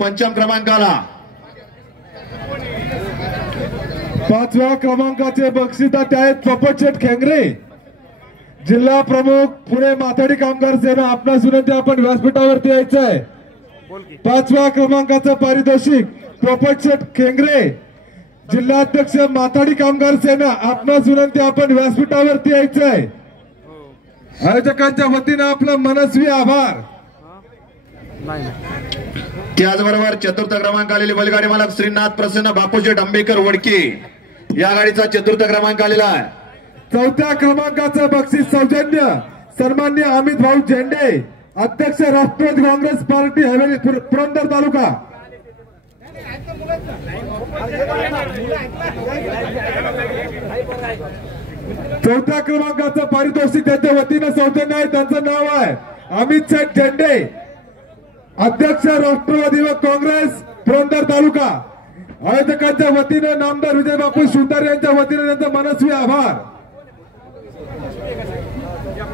पंचम क्रमांकाला 5व्या क्रमांकाचे बक्षीसदाते आहेत पोपटशेठ खेंगरे, जिल्हा प्रमुख पुणे माथाडी कामगार सेना. आपणास विनंती आपण व्यासपीठावरती यायचं आहे. 5व्या क्रमांकाचं पारितोषिक पोपटशेठ खेंगरे, जिल्हाध्यक्ष माथाडी कामगार सेना. आपणास विनंती आपण व्यासपीठावरती यायचं आहे. आयोजकांच्या वतीनं आपलं मनस्वी आभार. त्याचबरोबर चतुर्थ क्रमांक आलेली बैलगाडी मालक श्रीनाथ प्रसन्न बापूजी आंबेकर वडकी, या गाडीचा चतुर्थ क्रमांक आलेला आहे. 4थ्या क्रमांकाचं बक्षीस सौजन्य सन्मान्य अमित भाऊ झेंडे, अध्यक्ष राष्ट्रवादी काँग्रेस पार्टी हवेली पुरंदर तालुका. 4थ्या क्रमांकाचं पारितोषिक त्यांच्या वतीनं सौजन्य आहे. त्यांचं नाव आहे अमित शेठ झेंडे, अध्यक्ष राष्ट्रवादी व काँग्रेस पुरंदर तालुका. आयोजकांच्या वतीनं नामदार विजय बापू सुतार यांच्या वतीनं त्यांचा मनस्वी आभार.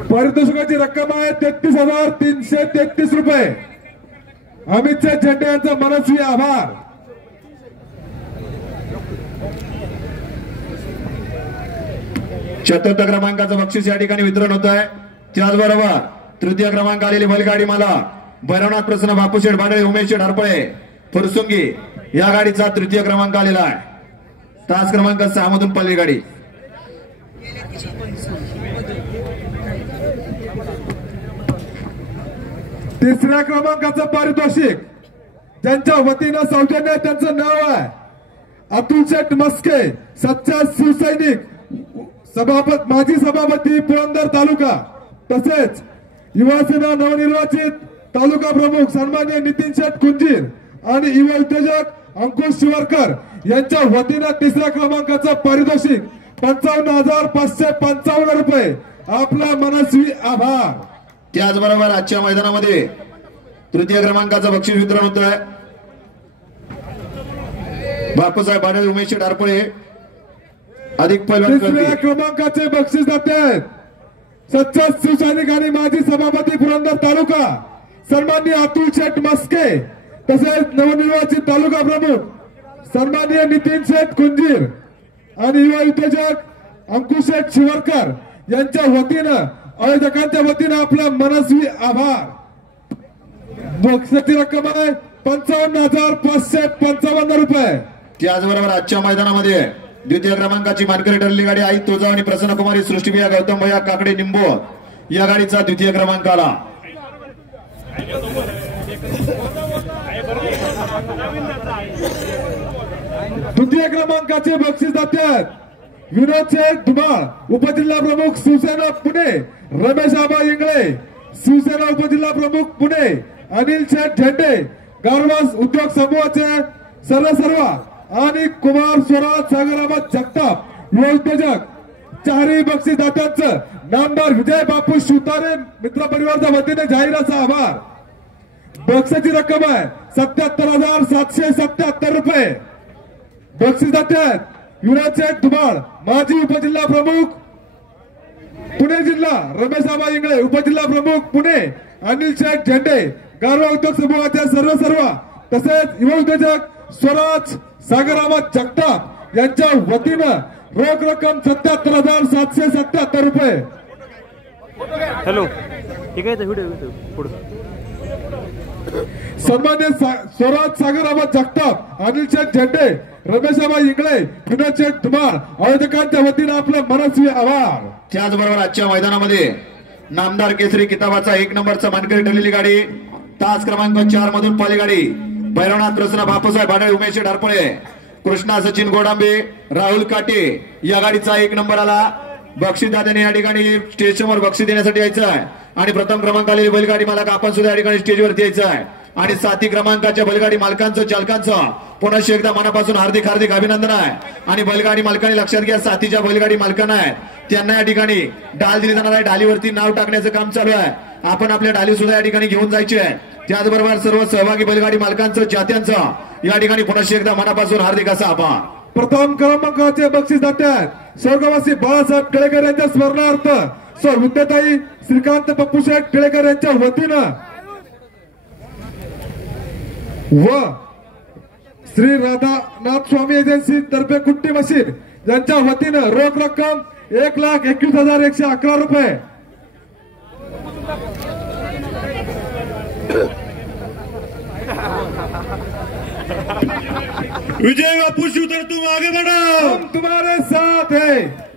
पारितोषिकाची रक्कम आहे 33,333 रुपये. अमित शेठ झेंडे यांचा मनस्वी आभार. चतुर्थ क्रमांकाचं बक्षीस या ठिकाणी वितरण होत आहे. त्याचबरोबर तृतीय क्रमांक आलेली बैलगाडी मला भैरवनाथ प्रसन्न बापूशेठ भांडळे, उमेश शेठ हरपळे फुरसुंगी, या गाडीचा तृतीय क्रमांक आलेला आहे. तास क्रमांक 6 मधून पल्ली गाडी. तिसऱ्या क्रमांकाचं पारितोषिक ज्यांच्या वतीनं सौजन्य, त्यांचं नाव आहे अतुल शेठ मस्के, सच्चा शिवसैनिक, सभापती माजी सभापती पुरंदर तालुका. तसेच युवासेना नवनिर्वाचित तालुका प्रमुख सन्मान्य नितीन शेठ कुंजीर आणि युवा उद्योजक अंकुश शिवरकर यांच्या वतीनं तिसऱ्या क्रमांकाचं पारितोषिक 55,555 रुपये. आपला मनस्वी आभार. त्याचबरोबर आजच्या मैदानामध्ये तृतीय क्रमांकाचं बक्षीस वितरण होत आहे. बापूसाहेब भांडळे, उमेश शेठ हरपळे अधिक पैलवान. तिसऱ्या क्रमांकाचे बक्षीस दाते आहेत सच्चा शिवसैनिक आणि माजी सभापती पुरंदर तालुका सन्मान्य अतुल शेठ मस्के, तसेच नवनिर्वाचित तालुका प्रमुख सन्मान्य नितीन शेठ कुंजीर आणि युवा उद्योजक अंकुश शेठ शिवरकर यांच्या वतीनं आयोजकांच्या वतीनं आपला मनस्वी आभार. बक्षिसाची रक्कम आहे 55,555 रुपये. त्याचबरोबर आजच्या मैदानामध्ये द्वितीय क्रमांकाची मानकरी ठरलेली गाडी आई तुळजावणी प्रसन्न कुमारी सृष्टीबिया गौतम भैया काकडे निंबो, या गाडीचा द्वितीय क्रमांक आला. तृतीय क्रमांकाचे बक्षीस दाते आहेत विनोद शेठ धुमाळ, उपजिल्हा प्रमुख शिवसेना पुणे, रमेश आबा इंगळे, शिवसेना उपजिल्हा प्रमुख पुणे, अनिल शेठ झेंडे, गारवास उद्योग समूहाचे सर्व आणि कुमार स्वराज सागराबाद जगताप युवा उद्योजक. चारही बक्षीसदात्यांचं नामदार विजय बापू सुतारे मित्र परिवाराच्या वतीने जाहीर असा आभार. बक्षीची रक्कम आहे 77,777 रुपये. बक्षीसदाते आहेत युवराज शेठ धुमाळ, माजी उपजिल्हा प्रमुख पुणे जिल्हा, रमेश आबा इंगळे, उपजिल्हा प्रमुख पुणे, अनिल शेठ झेंडे, गारवा उद्योग समूहाच्या सर्व तसेच युवा उद्योजक स्वराज सागराबाद जगताप यांच्या वतीनं रोख रक्कम 77,777 रुपये. हॅलो, ठीक आहे. व्हिडिओ सन्मान्य स्वराज सागराबाद जगताप, अनिल शेठ झेंडे, रमेश आबा इंगळे, विनोद शेठ धुमाळ आयोजकांच्या वतीनं आपलं मनस्वी आभार. त्याचबरोबर आजच्या मैदानामध्ये नामदार केसरी किताबाचा 1 नंबरचा मानकरी ठरलेली गाडी तास क्रमांक 4 मधून पाली गाडी भैरवनाथ प्रसन्न बापूसाहेब भांडळे, उमेश शेठ हरपळे, कृष्णा सचिन गोडांबे, राहुल काटे, या गाडीचा 1 नंबर आला. बक्षीसदात्याने या ठिकाणी स्टेजवर बक्षीस देण्यासाठी यायचं आहे आणि प्रथम क्रमांक आलेली बैलगाडी मालक आपण सुद्धा या ठिकाणी स्टेजवरती यायचं आहे. आणि 7 क्रमांकाच्या बैलगाडी मालकांचं चालकांचं पुन्हा एकदा मनापासून हार्दिक अभिनंदन आहे. आणि बैलगाडी मालकांनी लक्षात घ्या, साथीच्या बैलगाडी मालकांना आहेत त्यांना या ठिकाणी डाल दिली जाणार आहे. डालीवरती नाव टाकण्याचं काम चालू आहे. आपण आपल्या डाली सुद्धा या ठिकाणी घेऊन जायची आहे. त्याचबरोबर सर्व सहभागी बैलगाडी मालकांचं जात्यांचं या ठिकाणी पुन्हा एकदा मनापासून हार्दिक असा आभार. प्रथम क्रमांकाचे बक्षीसदाते आहेत स्वर्गवासी बाळासाहेब टिळेकर यांच्या स्मरणार्थ सर विद्याताई श्रीकांत पप्पूशेठ टिळेकर यांच्या वतीनं व श्री राधानाथ स्वामी एजन्सी तर्फे कुट्टी मशीन यांच्या वतीनं रोख रक्कम 1,21,111 रुपये. विजय बापू शिवतर तुम आगे बढ़ो, हम तुम्हारे साथ है.